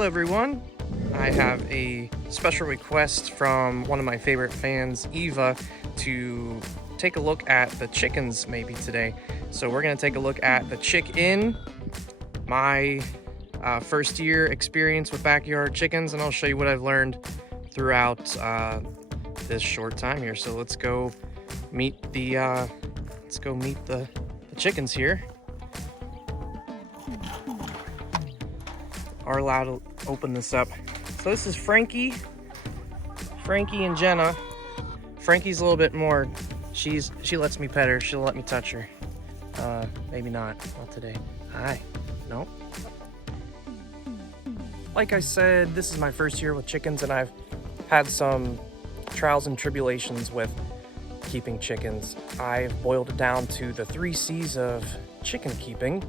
Hello everyone, I have a special request from one of my favorite fans, Eva, to take a look at the chickens maybe today. So we're going to take a look at the chick-in, my first year experience with backyard chickens, and I'll show you what I've learned throughout this short time here. So let's go meet the chickens here. Are allowed to open this up. So this is Frankie and Jenna. Frankie's a little bit more, she lets me pet her, she'll let me touch her. Maybe not today. Hi. No. Like I said, this is my first year with chickens, and I've had some trials and tribulations with keeping chickens. I've boiled it down to the 3 C's of chicken keeping.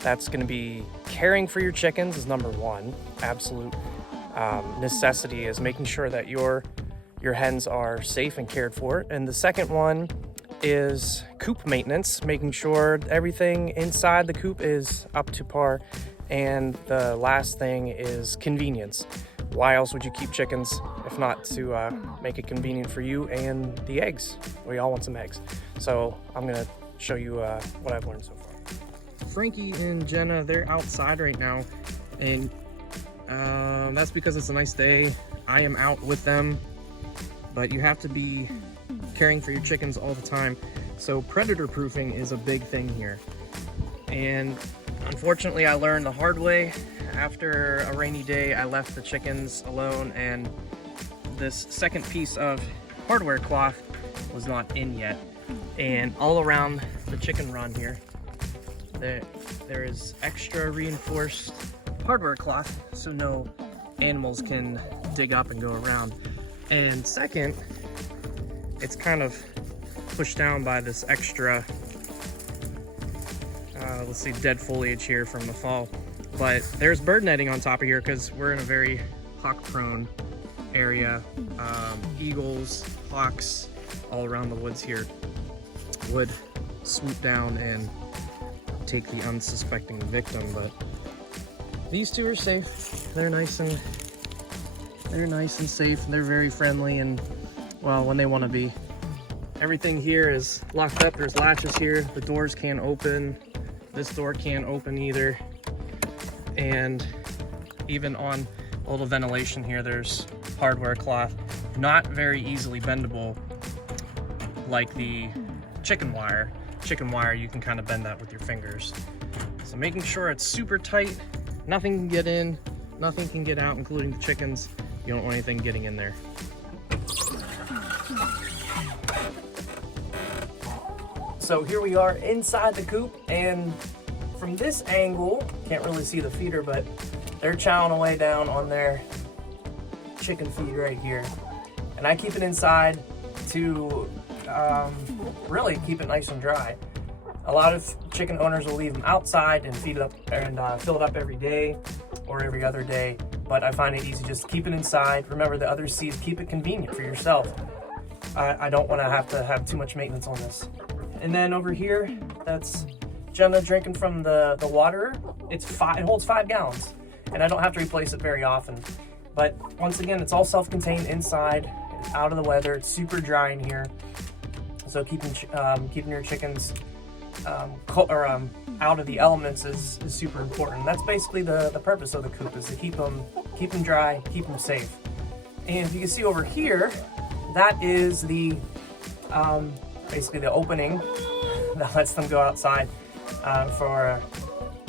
That's going to be caring for your chickens is number 1. Absolute necessity is making sure that your hens are safe and cared for. And the second one is coop maintenance, making sure everything inside the coop is up to par. And the last thing is convenience. Why else would you keep chickens if not to make it convenient for you and the eggs? We all want some eggs. So I'm going to show you what I've learned so far. Frankie and Jenna, they're outside right now, and that's because it's a nice day. I am out with them, but you have to be caring for your chickens all the time. So predator proofing is a big thing here. And unfortunately, I learned the hard way. After a rainy day, I left the chickens alone, and this second piece of hardware cloth was not in yet. And all around the chicken run here, there is extra reinforced hardware cloth so no animals can dig up and go around. And second, it's kind of pushed down by this extra, let's see, dead foliage here from the fall. But there's bird netting on top of here because we're in a very hawk-prone area. Eagles, hawks, all around the woods here would swoop down and take the unsuspecting victim, but these two are safe. They're nice and safe, and they're very friendly, and well, when they want to be. Everything here is locked up. There's latches here. The doors can't open. This door can't open either. And even on all the ventilation here, there's hardware cloth, not very easily bendable like the chicken wire. Chicken wire, you can kind of bend that with your fingers. So making sure it's super tight, nothing can get in, nothing can get out, including the chickens. You don't want anything getting in there. So here we are inside the coop, and from this angle, can't really see the feeder, but they're chowing away down on their chicken feed right here. And I keep it inside to really keep it nice and dry. A lot of chicken owners will leave them outside and feed it up and fill it up every day or every other day, but I find it easy just to keep it inside. Remember the other C's, keep it convenient for yourself. I don't want to have too much maintenance on this. And then over here, that's Jenna drinking from the water. It holds 5 gallons, and I don't have to replace it very often. But once again, it's all self-contained inside, it's out of the weather, it's super dry in here. So keeping your chickens out of the elements is super important. That's basically the purpose of the coop, is to keep them dry, keep them safe. And you can see over here, that is the basically the opening that lets them go outside for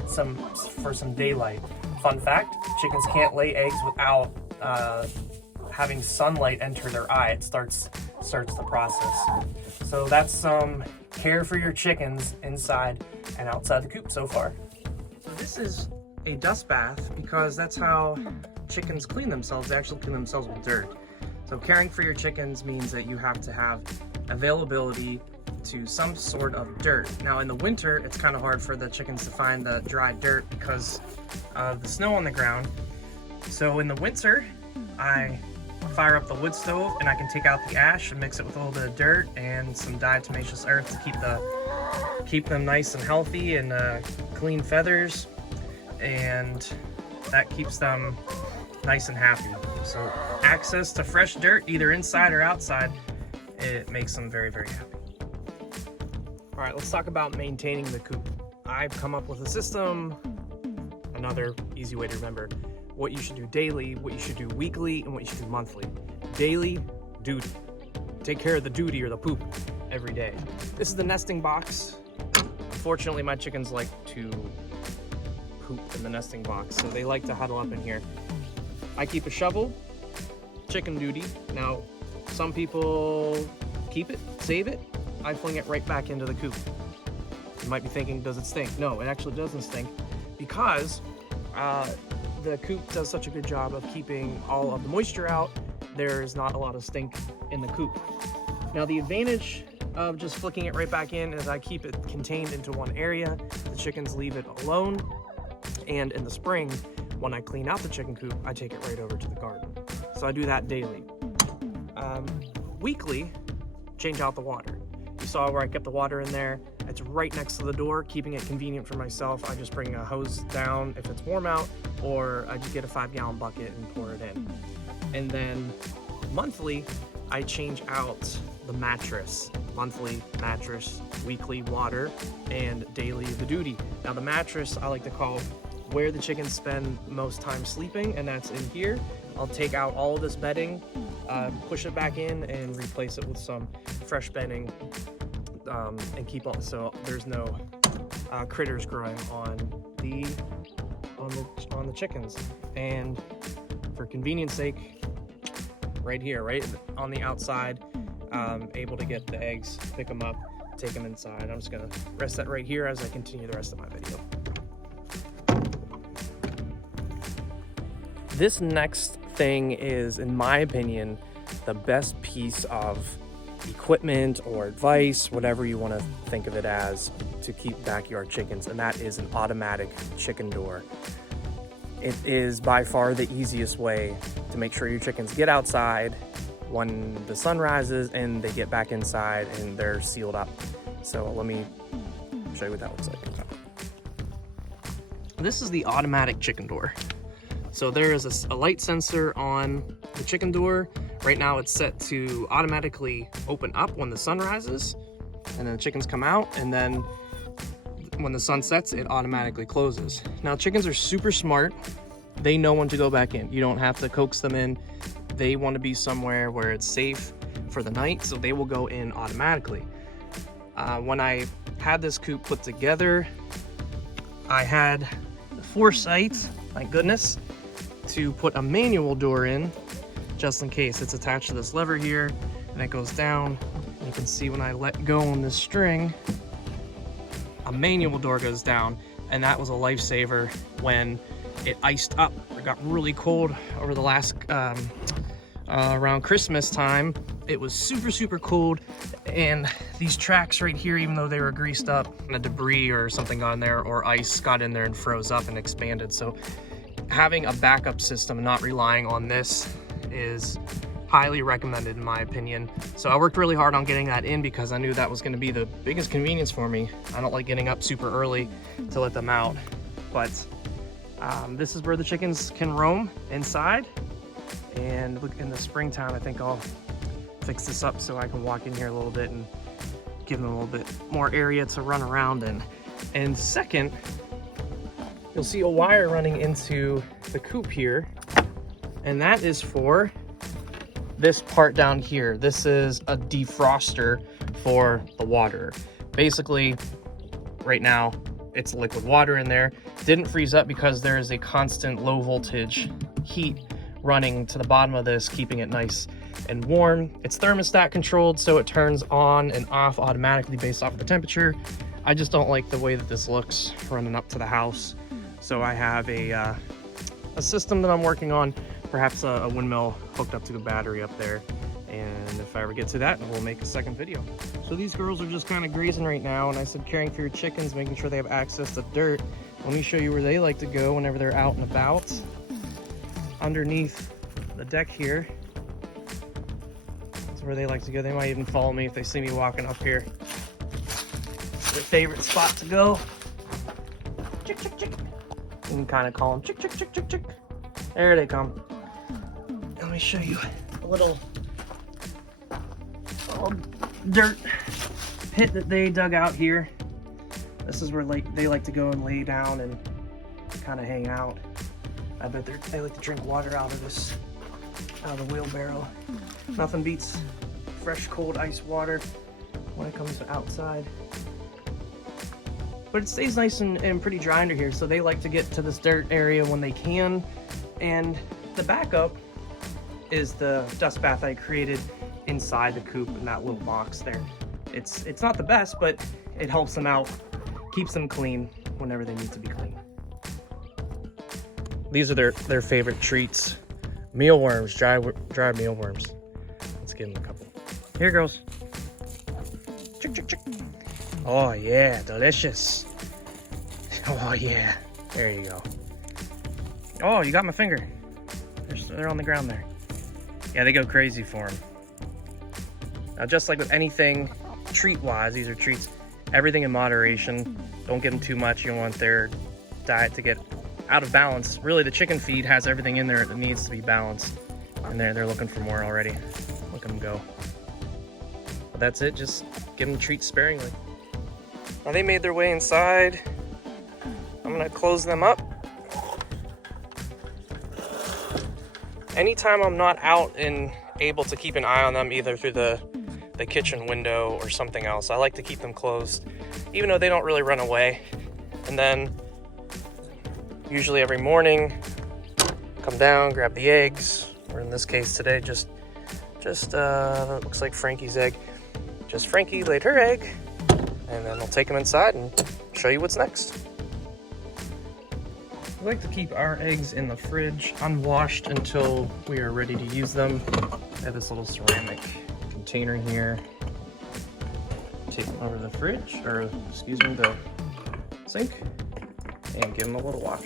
some daylight. Fun fact: chickens can't lay eggs without having sunlight enter their eye. It starts the process. So that's some care for your chickens inside and outside the coop so far. So this is a dust bath because that's how chickens clean themselves. They actually clean themselves with dirt. So caring for your chickens means that you have to have availability to some sort of dirt. Now in the winter, it's kind of hard for the chickens to find the dry dirt because of the snow on the ground. So in the winter, I fire up the wood stove and I can take out the ash and mix it with a little bit of dirt and some diatomaceous earth to keep them nice and healthy and clean feathers, and that keeps them nice and happy. So access to fresh dirt, either inside or outside, it makes them very, very happy. All right, let's talk about maintaining the coop. I've come up with a system, another easy way to remember what you should do daily, what you should do weekly, and what you should do monthly. Daily, duty. Take care of the duty or the poop every day. This is the nesting box. Unfortunately, my chickens like to poop in the nesting box, so they like to huddle up in here. I keep a shovel, chicken duty. Now, some people keep it, save it. I fling it right back into the coop. You might be thinking, does it stink? No, it actually doesn't stink, because the coop does such a good job of keeping all of the moisture out. There's not a lot of stink in the coop. Now, the advantage of just flicking it right back in is I keep it contained into one area. The chickens leave it alone. And in the spring, when I clean out the chicken coop, I take it right over to the garden. So I do that daily. Weekly, change out the water. You saw where I kept the water in there. It's right next to the door, keeping it convenient for myself. I just bring a hose down if it's warm out, or I just get a 5-gallon bucket and pour it in. And then monthly, I change out the mattress. Monthly mattress, weekly water, and daily the duty. Now the mattress I like to call where the chickens spend most time sleeping, and that's in here. I'll take out all of this bedding, push it back in, and replace it with some fresh bedding, and keep on so there's no critters growing on the chickens. And for convenience sake, right here, right on the outside, able to get the eggs, pick them up, take them inside. I'm just gonna rest that right here as I continue the rest of my video. This next thing is, in my opinion, the best piece of equipment or advice, whatever you want to think of it as, to keep backyard chickens, and that is an automatic chicken door. It is by far the easiest way to make sure your chickens get outside when the sun rises and they get back inside and they're sealed up. So let me show you what that looks like. This is the automatic chicken door. So there is a light sensor on the chicken door. Right now it's set to automatically open up when the sun rises, and then the chickens come out, and then when the sun sets, it automatically closes. Now, chickens are super smart. They know when to go back in. You don't have to coax them in. They want to be somewhere where it's safe for the night, so they will go in automatically. When I had this coop put together, I had the foresight, thank goodness, to put a manual door in, just in case. It's attached to this lever here, and it goes down. You can see when I let go on this string, a manual door goes down, and that was a lifesaver when it iced up. It got really cold over the last, around Christmas time. It was super, super cold, and these tracks right here, even though they were greased up, and debris or something got in there, or ice got in there and froze up and expanded. So having a backup system and not relying on this is highly recommended, in my opinion. So I worked really hard on getting that in because I knew that was going to be the biggest convenience for me. I don't like getting up super early to let them out, but this is where the chickens can roam inside. And look, in the springtime, I think I'll fix this up so I can walk in here a little bit and give them a little bit more area to run around in. And second, you'll see a wire running into the coop here, and that is for this part down here. This is a defroster for the water. Basically, right now, it's liquid water in there. Didn't freeze up because there is a constant low voltage heat running to the bottom of this, keeping it nice and warm. It's thermostat controlled, so it turns on and off automatically based off of the temperature. I just don't like the way that this looks running up to the house. So I have a system that I'm working on, perhaps a windmill hooked up to the battery up there. And if I ever get to that, we'll make a second video. So these girls are just kind of grazing right now, and I said caring for your chickens, making sure they have access to dirt. Let me show you where they like to go whenever they're out and about. Underneath the deck here, that's where they like to go. They might even follow me if they see me walking up here. It's their favorite spot to go. Chick, chick, chick. You can kind of call them chick, chick, chick, chick, chick. There they come. me show you a little dirt pit that they dug out here. This is where they like to go and lay down and kind of hang out. I bet they like to drink water out of the wheelbarrow. Nothing beats fresh, cold ice water when it comes to outside. But it stays nice and pretty dry under here, so they like to get to this dirt area when they can. And the backup is the dust bath I created inside the coop in that little box there. It's not the best, but it helps them out, keeps them clean whenever they need to be clean. These are their favorite treats. Mealworms, dry mealworms. Let's give them a couple. Here, girls. Chick, chick, chick. Oh yeah, delicious. Oh yeah, there you go. Oh, you got my finger. They're on the ground there. Yeah, they go crazy for them. Now, just like with anything treat-wise, these are treats. Everything in moderation. Don't give them too much. You don't want their diet to get out of balance. Really, the chicken feed has everything in there that needs to be balanced. And they're looking for more already. Look at them go. But that's it, just give them treats sparingly. Now they made their way inside. I'm gonna close them up. Anytime I'm not out and able to keep an eye on them, either through the kitchen window or something else, I like to keep them closed, even though they don't really run away. And then usually every morning, come down, grab the eggs, or in this case today, just looks like Frankie's egg. Just Frankie laid her egg, and then I'll take them inside and show you what's next. We like to keep our eggs in the fridge unwashed until we are ready to use them. I have this little ceramic container here. Take them over to the fridge, or excuse me, the sink, and give them a little wash.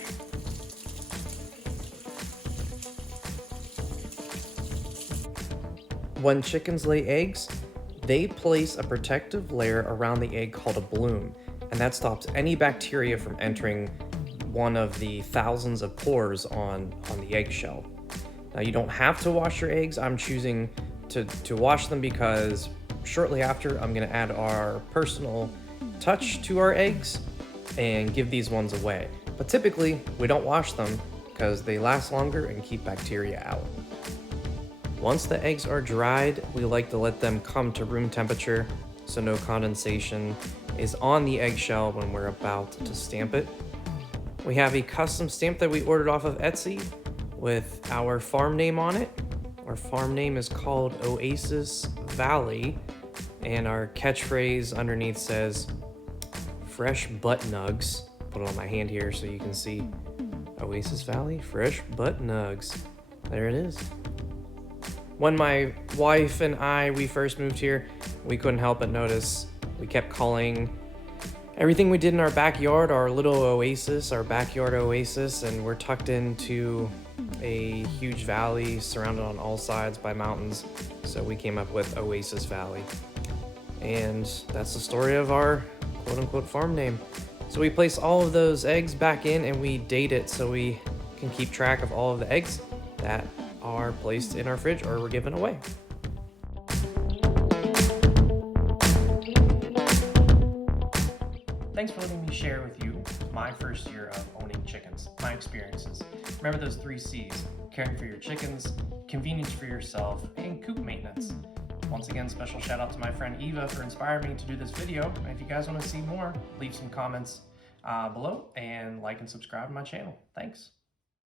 When chickens lay eggs, they place a protective layer around the egg called a bloom, and that stops any bacteria from entering one of the thousands of pores on the eggshell. Now, you don't have to wash your eggs. I'm choosing to wash them because shortly after I'm going to add our personal touch to our eggs and give these ones away. But typically we don't wash them because they last longer and keep bacteria out. Once the eggs are dried, we like to let them come to room temperature so no condensation is on the eggshell when we're about to stamp it. We have a custom stamp that we ordered off of Etsy with our farm name on it. Our farm name is called Oasis Valley, and our catchphrase underneath says, "Fresh butt nugs." Put it on my hand here so you can see. Oasis Valley, fresh butt nugs. There it is. When my wife and we first moved here, we couldn't help but notice we kept calling everything we did in our backyard our little oasis, our backyard oasis, and we're tucked into a huge valley surrounded on all sides by mountains, so we came up with Oasis Valley. And that's the story of our quote-unquote farm name. So we place all of those eggs back in and we date it so we can keep track of all of the eggs that are placed in our fridge or were given away. Thanks for letting me share with you my first year of owning chickens, my experiences. Remember those 3 C's: caring for your chickens, convenience for yourself, and coop maintenance. Once again, special shout out to my friend Eva for inspiring me to do this video. And if you guys want to see more, leave some comments below and like and subscribe to my channel. Thanks.